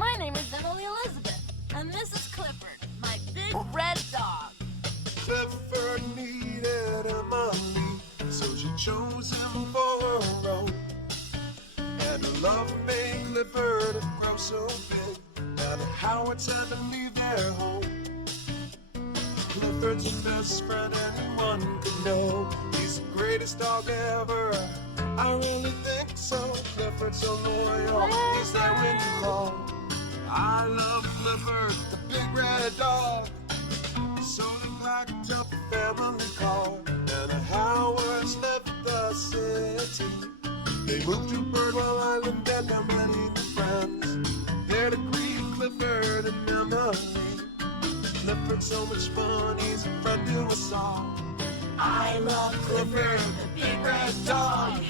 My name is Emily Elizabeth, and this is Clifford, my big red dog. Clifford needed Emily, so she chose him for her own. And her love made Clifford grow so big. Now the Howards had to leave their home. Clifford's the best friend anyone could know. He's the greatest dog ever, I really think so. Clifford's so loyal, he's there when you call. I love Clifford, the big red dog. So they packed up a family car, and the Howards left the city. They moved to Birdwell Island and they're many new friends, there to greet Clifford and Emily. Clifford's so much fun, he's a friend to us all. I love Clifford, the big red dog.